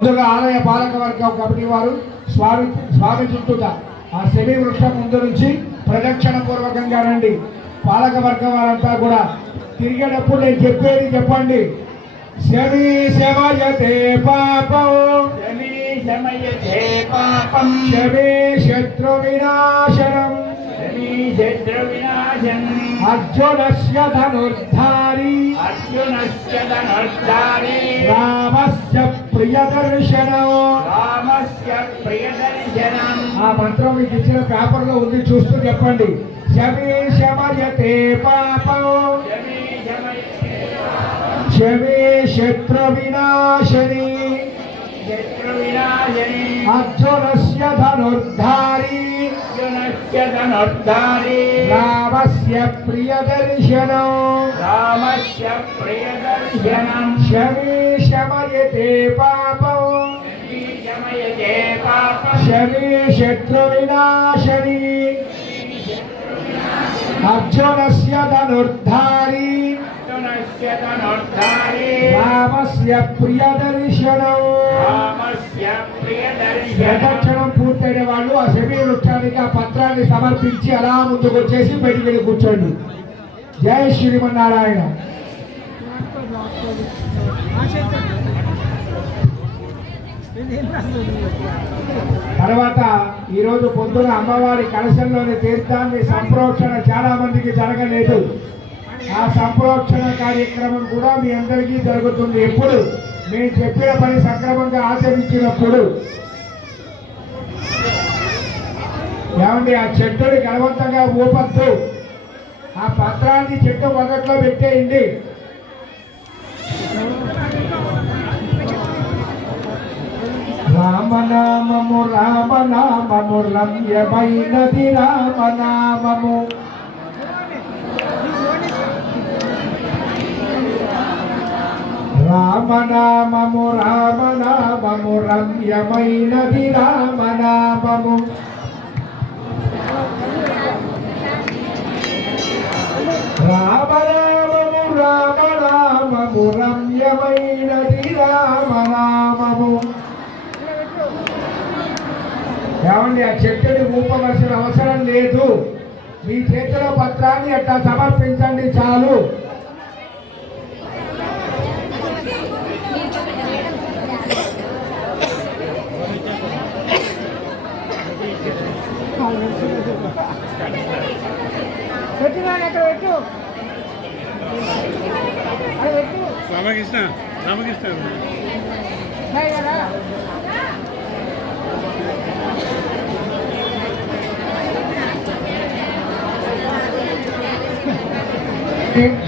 ముందుగా ఆలయ పాలక వర్గం కమిటీ వారు స్వామి చుట్టూత ఆ శని వృక్షం ముందు నుంచి ప్రదక్షిణ పూర్వకంగా రండి. పాలక వర్గం వారంతా కూడా తిరిగేటప్పుడు నేను చెప్పేది చెప్పండి. శని శమయతే పాపం, శని శమయతే పాపం, శని శత్రు వినాశనం, శని శత్రు వినాశనం, అర్జునస్య ధనుర్ధారి, అర్జునస్య ధనుర్ధారి, రామస్య ప్రియదర్శనం, రామస్య ప్రియదర్శనం. ఆ మంత్రం మీకు ఇచ్చిన పేపర్ లో ఉంది, చూస్తూ చెప్పండి. శమి శమయతే పాపం, శని శమయతే పాపం, శమి శత్రు వినాశని, శత్రు వినాశని, అర్జునస్య ధనుర్ధారి, అర్జునస్య ధనుర్ధారి, రామస్య ప్రియదర్శనం, రామస్య ప్రియదర్శనం. శమి శమయతే పాపం, శని శమయతే పాపం, శమి శత్రు వినాశని, అర్జునస్య ధనుర్ధారి, అర్జునస్య ధనుర్ధారి, రామస్య ప్రియదర్శనం. రామస్య ప్రియదర్శనం. ప్రదక్షిణం పూర్తయిన వాళ్ళు ఆ శమీ వృక్షానికి ఆ పత్రాన్ని సమర్పించి అలా ముందుకు వచ్చేసి బయటికి వెళ్ళి కూర్చోండి. జై శ్రీమన్నారాయణ. తర్వాత ఈరోజు పొద్దున అమ్మవారి కలశంలోని తీర్థాన్ని సంప్రోక్షణ చాలా మందికి జరగలేదు. ఆ సంప్రోక్షణ కార్యక్రమం కూడా మీ అందరికీ జరుగుతుంది. ఎప్పుడు మేము చెప్పిన పని సక్రమంగా ఆచరించినప్పుడు. ఏమండి, ఆ చెట్టుని బలవంతంగా ఊపద్దు. ఆ పత్రాన్ని చెట్టు మొదట్లో పెట్టేయండి. రామనామము రామనామము రమ్యమైనది రామనామము, రామనామము రామనామము రమ్యమైనది రామనామము, రామనామము రామనామము రమ్యమైనది రామనామము. ఏమండి, ఆ చెట్టుని ఊపవలసిన అవసరం లేదు. మీ చేతిలో పత్రాన్ని అట్లా సమర్పించండి చాలు. రామకృష్ణ రామకృష్ణ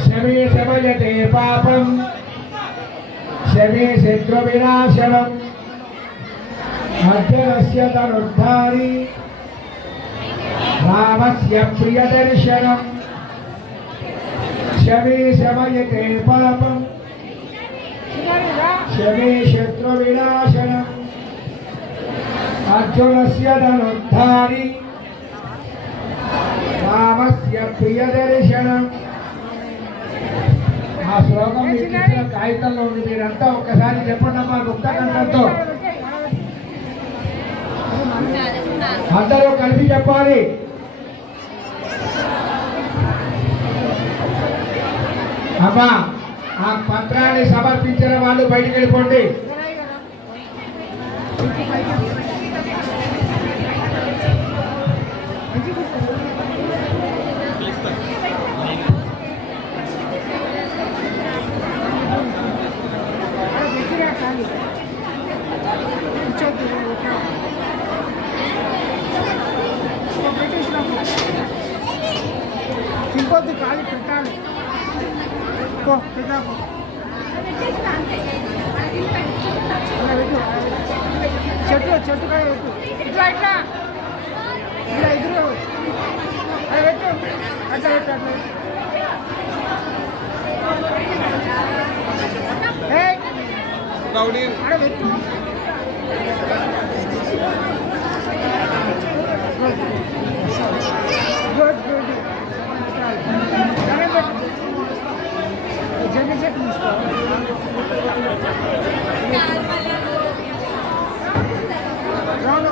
శమీ శమయతే పాపం, శమీ శత్రు వినాశనం, అర్జునస్య ధనుర్ధారి, రామస్య ప్రియదర్శనం, శమీ శమయతే పాపం, శమీ శత్రు వినాశనం, అర్జునస్య ధనుర్ధారి, రామస్య ప్రియదర్శనం. ఆ శ్లోకం మీకు ఇచ్చిన కాగితంలో ఉంది. మీరంతా ఒక్కసారి చెప్పండి అమ్మా ముక్తకంఠంతో. అందరూ కలిసి చెప్పాలి. అమ్మా, ఆ పత్రాన్ని సమర్పించిన వాళ్ళు బయటికి వెళ్ళిపోండి. ఇంకొద్ది ఖాళీ పెట్టాలి. చెట్టు చెట్టు కాయ పెట్టు. ఇట్లా ఇట్లా ఇలా ఎదురు అది పెట్టు. అట్లా పెట్టు అట్లా అక్కడ పెట్టు. Good good. జగన్ చెట్టు తీసుకో. వాళ్ళు